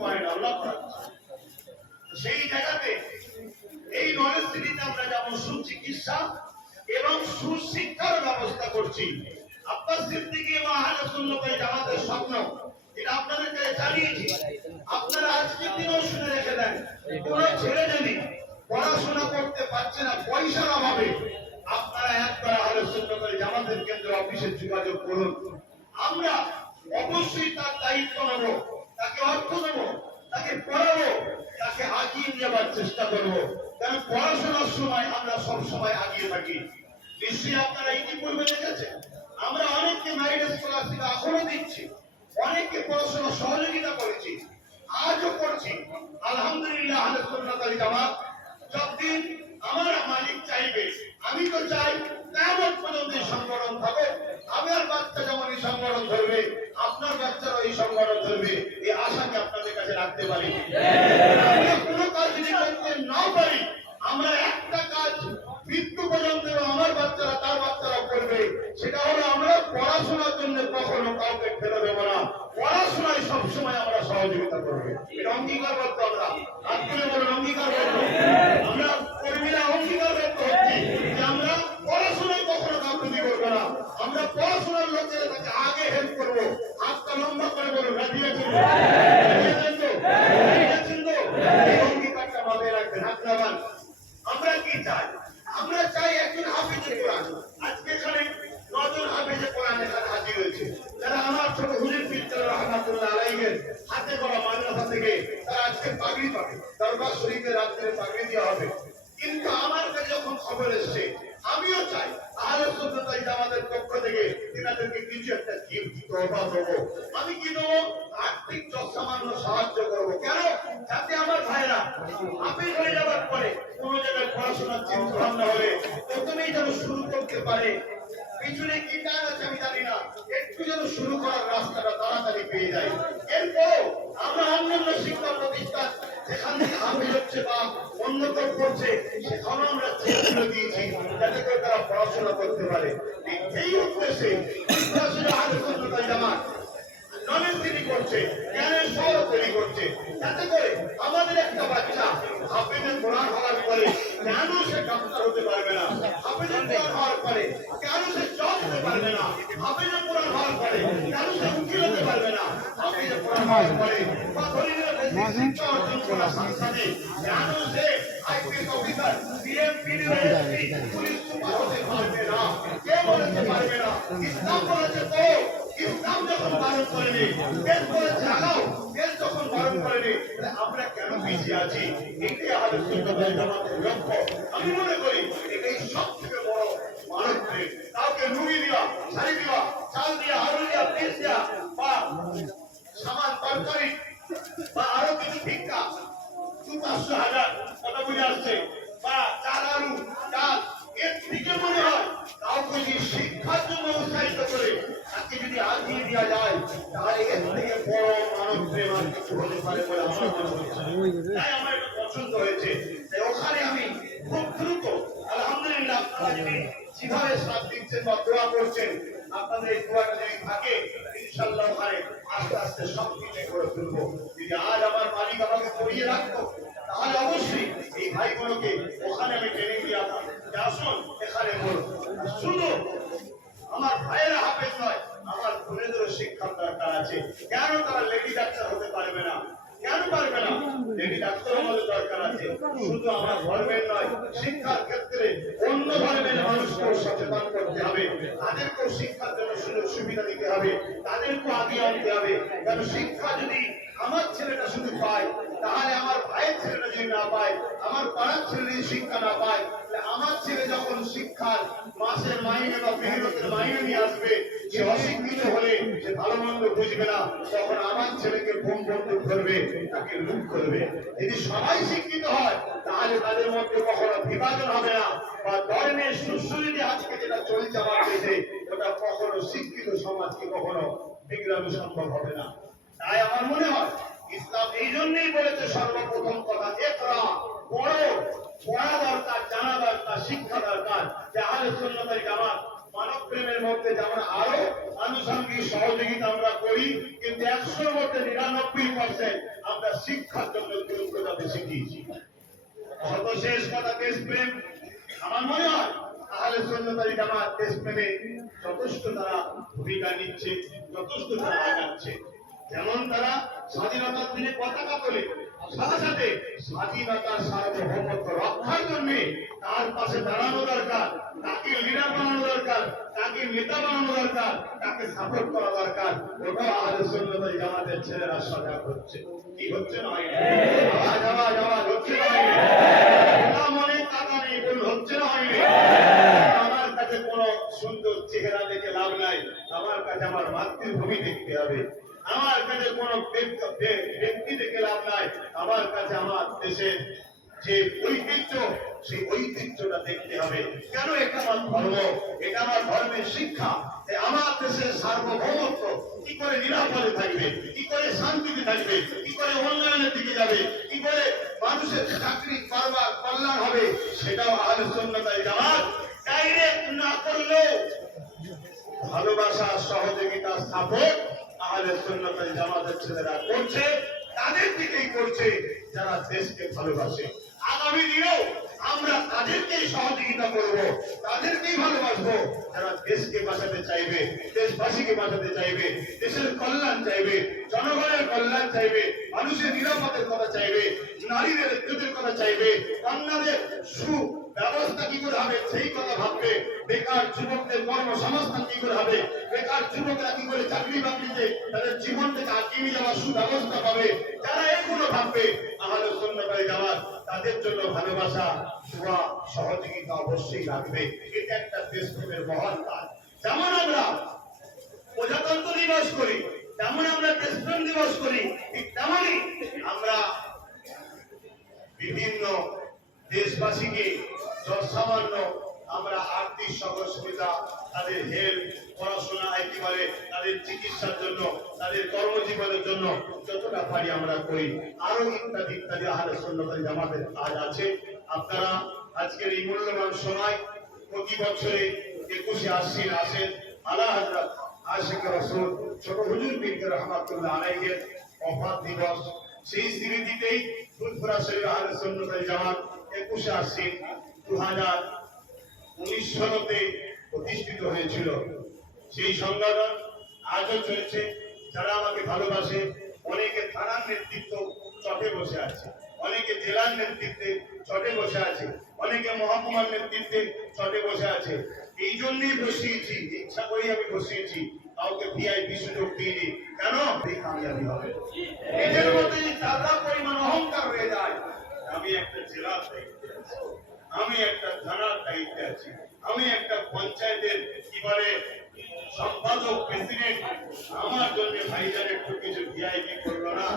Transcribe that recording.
Point আল্লাহ। সেই জায়গাতে এই নলেজ সিটিতে আমরা যেমন সুচিকিৎসা এবং সুশিক্ষার ব্যবস্থা করছি। আব্বাস সিদ্দিকী এবং আহলে সুন্নাত ওয়াল জামাতের স্বপ্ন এটা আপনাদেরকে জানিয়েছি। আপনারা আজকের দিনও শুনে রেখে দেন, কোন ছেলে যদি পড়াশোনা করতে পারছে না পয়সার অভাবে, আপনারা একবার আহলে সুন্নাত ওয়াল জামাতের কেন্দ্র অফিসে যোগাযোগ করুন। আমরা অবশ্যই তার দায়িত্ব নেব, তাকে অর্থ দেব, তাকে পড়াবো, তাকে আগিয়ে নেওয়ার চেষ্টা করবো। কারণ পড়াশোনার সময় আমরা সব সময় আগিয়ে থাকি। নিশ্চয়ই আপনারা ইতিপূর্বে দেখেছেন আমরা অনেককে মাইন্ড স্কলারশিপ এখনো দিচ্ছি, অনেককে পড়াশোনা সহযোগিতা করেছি, আজও করছি। আলহামদুলিল্লাহ আহলে সুন্নাত ওয়াল জামাত যতদিন আমার মালিক চাইবে, আমি তো চাই কিয়ামত পর্যন্ত এই সংগঠন থাকে। আমার বাচ্চা যেমন এই সংগঠন ধরবে, আপনার বাচ্চারাও এই সংগঠন ধরবে, এই আশাকে আপনাদের কাছে রাখতে পারি। আমরা কোনো কাজ যদি করতে না পারি, আমরা একটা কাজ মৃত্যু পর্যন্ত আমার বাচ্চারা তার বাচ্চারা করবে, সেটা হলো আমরা পড়াশোনার জন্য কখনো কাউকে ফেলে দেবো না। পড়াশোনায় সবসময় আমরা সহযোগিতা করবো, এটা অঙ্গীকার করতে আমরা হাত তুলে বলুন অঙ্গীকার করবো। আমরা কর্মীরা অঙ্গীকার করতে হচ্ছি যে আমরা পড়াশোনায় কখনো গাফিলতি করবো না। আমরা পড়াশোনার লোকের কাছে আগে হেল্প করবো। হাতটা লম্বা করে বলুন রাজি আছেন তো? এই অঙ্গীকারটা মাথায় রাখবেন। হাত নামান। আমরা কি চাই? আমরা চাই একজন হাফিজে কোরআন। আজকে এখানে 9 জন হাফিজে কোরআন এখানে হাজির হয়েছে, যারা আমার ছোট হুজুর পীর রাহমাতুল্লাহ আলাইহির হাতে গড়া মাদ্রাসা থেকে তারা আজকে পাগড়ি পাবে, দরবার শরীফে রাত্রে পাগড়ি দেওয়া হবে। কিন্তু আমার কাছে যখন খবর এসছে, আমিও চাই আহলে সুন্নাত ওয়াল জামাতের পক্ষ থেকে তিনাদেরকে কিছু একটা গিফট তওবা দেবো। আমি কি দেবো? আর্থিক সামান্য সাহায্য করবো। কেন? যাতে আমার ভাইরা হাফিজ হয়ে যাওয়ার পরে কোন জায়গায় পড়াশোনার চিন্তা ভাবনা হলে প্রথমেই যেন শুরু করতে পারে। পিছনে কি কাজ আছে আমি জানি না, একটু যেন শুরু করার রাস্তাটা তাড়াতাড়ি পেয়ে যায়। এরপর আমরা অন্যান্য শিক্ষা প্রতিষ্ঠান যেখান থেকে হাফিজ হচ্ছে বা অন্য কেউ করছে, সেখানে আমরা চেষ্টা দিয়েছি যাতে করে তারা পড়াশোনা করতে পারে। এই উদ্দেশ্যে আহলে সুন্নাত ওয়াল জামাত নলেজ তৈরি করছে, জ্ঞানের শহর তৈরি করছে, যাতে করে আমাদের একটা বাচ্চা হাফেজে কোরআন হওয়ার পরে কেন সে ডাক্তার হতে পারবে না, হাফেজে কোরআন হওয়ার পরে কেন সে জজ হতে পারবে না, হাফেজে কোরআন হওয়ার পরে কেন সে উকিল হতে পারবে না, হাফেজে কোরআন হওয়ার পরে বা ধরিয়ে শিক্ষা অর্জন করার সাথে সাথে কেন সে আইপিএস অফিসার, পিএম, পিডিওএসপি, পুলিশ সুপার হতে পারবে না। কে বলতে পারবে না? ইসলাম বলেছে তো। ইসলাম যখন বারণ করেনি, দেশ বলেছে আগাও, দেশ যখন বারণ করেনি, আমরা কেন পিছিয়ে আছি? এটাই আহলে সুন্নাত ওয়াল জামাতের লক্ষ্য। আমি মনে করি এটাই সব থেকে বড় মানব প্রেম। কাউকে লুঙ্গি দেওয়া, শাড়ি দেওয়া, চাল দেওয়া, আলু দেওয়া, পেঁয়াজ দেওয়া বা সামান তরকারি বা আরো কিছু ভিক্ষা 200-500 কথা বুঝে আসছে বা চাল আলু ডাল, এর থেকে মনে হয় কাউকে যদি শিক্ষার জন্য উৎসাহিত করে তাকে যদি আগিয়ে দেওয়া যায়, তাহলে এর থেকে বড় মানব প্রেম আর কিছু হতে পারে বলে আমার মনে হচ্ছে। তাই আমার এটা পছন্দ হয়েছে। তাই ওখানে আমি খুব দ্রুত আলহামদুলিল্লাহ আপনারা যদি যেভাবে সাথ দিচ্ছেন বা দোয়া করছেন, আপনাদের এই দোয়াটা যদি থাকে ইনশাআল্লাহ ওখানে আস্তে আস্তে সব কিছু করে তুলবো। যদি আজ আমার মালিক আমাকে পড়িয়ে রাখতো, তাহলে অবশ্যই এই ভাইগুলোকে ওখানে আমি ট্রেনিং দিয়ে আসতাম যে আসুন এখানে বলুন। শুধু আমার ভাইয়েরা হাফেজ নয়, আমার বোনেদেরও শিক্ষার দরকার আছে। কেন তারা লেডি ডাক্তার হতে পারবে না? কেন পারবে না? লেডি ডাক্তার আমাদের দরকার আছে। শুধু আমার ধর্মের নয়, শিক্ষার ক্ষেত্রে অন্য ধর্মের মানুষকেও সচেতন করতে হবে, তাদেরকেও শিক্ষার জন্য সুযোগ সুবিধা দিতে হবে, তাদেরকেও আগে আনতে হবে। কারণ শিক্ষা যদি আমার ছেলেটা শুধু পায়, তাহলে আমার ভাইয়ের ছেলেটা যদি না পায়, আমার পাড়ার ছেলে যদি শিক্ষা না পায়, তাহলে আমার ছেলে যখন শিক্ষার মাসের মাইনে বা মেহনতের মাইনে নিয়ে আসবে, সে অশিক্ষিত হলে সে ভালো মন্দ বুঝবে না, তখন আমার ছেলেকে বোম বন্দুক ধরবে, তাকে লুট করবে। যদি সবাই শিক্ষিত হয়, তাহলে তাদের মধ্যে কখনো বিভাজন হবে না, বা ধর্মের সুশ্রী আজকে যেটা চলছে আমার দেশে, ওটা কখনো শিক্ষিত সমাজকে কখনো বিগ্রামী সম্ভব হবে না। তাই আমার মনে হয় ইসলাম এই জন্যই বলেছে সর্বপ্রথম কথা, ইকরা, পড়ো, পড়া দরকার, জানা দরকার, শিক্ষা দরকার। যে আহলে সুন্নাত ওয়াল জামাত মানব প্রেমের মধ্যে যেমন আরো আনুষঙ্গিক রাজনীতি সহযোগিতা আমরা করি, কিন্তু 100-র মধ্যে 99% আমরা শিক্ষার জন্য গুরুত্বটা বেশি দিয়েছি। সর্বশেষ কথা দেশপ্রেম। আমার মনে হয় আহলে সুন্নাত ওয়াল জামাত দেশপ্রেমে যথেষ্ট তারা ভূমিকা নিচ্ছে, যথেষ্ট তারা আগাচ্ছে। যেমন তারা স্বাধীনতার দিনে পতাকা তোলে, সাথে সাথে স্বাধীনতার সার্বভৌমত্ব রক্ষার জন্য তার পাশে দাঁড়ানো দরকার, তাকে লিডার বানানো দরকার, তাকে নেতা বানানো দরকার, তাকে সাপোর্ট করা দরকার। ওটাও আহলে সুন্নাত ওয়াল জামাতের ছেলেরা সজাগ হচ্ছে। কি হচ্ছে না হয়নি? আওয়াজ হচ্ছে না হয়নি? মনে টাকা নেই বল হচ্ছে না হয়নি? আমার কাছে কোন সুন্দর চেহারা দেখে লাভ নাই, আমার কাছে আমার মাতৃভূমি দেখতে হবে। আমার কাছে কোন ব্যক্তি দেখে লাভ নাই, আমার কাছে আমার দেশের যে ঐতিহ্য, সেই ঐতিহ্যটা দেখতে হবে। কেন? এটা আমার ধর্ম, এটা আমার ধর্মের শিক্ষা। আমার দেশের সার্বভৌমত্ব কি করে নিরাপদে থাকবে, কি করে শান্তিতে থাকবে, কি করে উন্নয়নের দিকে যাবে, কি করে মানুষের চাকরি করবার কল্যাণ হবে, সেটাও আহলে সুন্নাত ওয়াল জামাত ডাইরেক্ট না করলেও ভালোবাসা, সহযোগিতা, সাপোর্ট আহলে সুন্নাত ওয়াল জামাতের ছেলেরা করছে। তাদের দিকেই করছে যারা দেশকে ভালোবাসে। আগামী দিনেও আমরা তাদেরকেই সহযোগিতা করব, তাদেরকেই ভালোবাসবো যারা দেশকে বাঁচাতে চাইবে, দেশবাসীকে বাঁচাতে চাইবে, দেশের কল্যাণ চাইবে, জনগণের কল্যাণ চাইবে, মানুষের নিরাপত্তার কথা চাইবে, নারীদের ইজ্জতের কথা চাইবে, কন্যাদের ব্যবস্থা কি করে হবে সেই কথা ভাববে, বেকার যুবকদের কর্মসংস্থান কি করে হবে, বেকার যুবকরা কি করে চাকরি বাকরিতে তাদের জীবন থেকে আটকে নিয়ে যাওয়ার সুব্যবস্থা পাবে, যারা এগুলো ভাববে আহলে সুন্নাত ওয়াল জামাত তাদের জন্য ভালোবাসা, দোয়া, সহযোগিতা অবশ্যই রাখবে। এটা একটা দেশপ্রেমের মহান কাজ। যেমন আমরা প্রজাতন্ত্র দিবস করি, তেমন আমরা দেশপ্রেম দিবস করি, ঠিক তেমনই আমরা বিভিন্ন দেশবাসীকে যৎসামান্য আমরা আর্থিক সহযোগিতা, তাদের হেলথ, পড়াশোনা, একেবারে তাদের চিকিৎসার জন্য, তাদের কর্মজীবনের জন্য যতটা পারি আমরা করি। আরো ইত্যাদি ইত্যাদি আহলে সুন্নাত ওয়াল জামাতের কাজ আছে। আপনারা আজকের এই মূল্যবান সময় প্রতি বছরে 21শে আশ্বিন আসেন আলা হযরত আশিক রাসূল ছোট হুজুর পীর রহমাতুল্লাহ আলাইহির ওফাত দিবস। সেই স্মৃতিতেই ফুরফুরা শরীফ আহলে সুন্নাত ওয়াল জামাত 21শে আশ্বিন 2019 সালে প্রতিষ্ঠিত হয়েছিল। সেই সংগঠন আজও চলছে। যারা আমাকে ভালোবাসে, অনেকে থানার নেতৃত্ব চটে বসে আছে, অনেকে জেলার নেতৃত্বে চটে বসে আছে, অনেকে মহকুমার নেতৃত্বে চটে বসে আছে। এই জন্যই বসিয়েছি, ইচ্ছা করি আমি বসিয়েছি, কাউকে ভিআইপি সুযোগ দিইনি। কেন? কামিয়াবি হবে। নিজের মধ্যে যদি চাঁদা পরিমাণ অহংকার হয়ে যায়, আমি একটা জেলার দায়িত্বে আছি, আমি একটা থানার দায়িত্বে আছি, আমি একটা পঞ্চায়েতের কি বলে সম্পাদক, প্রেসিডেন্ট, আমার জন্য ভাইজান একটু কিছু ভিআইপি করলো না,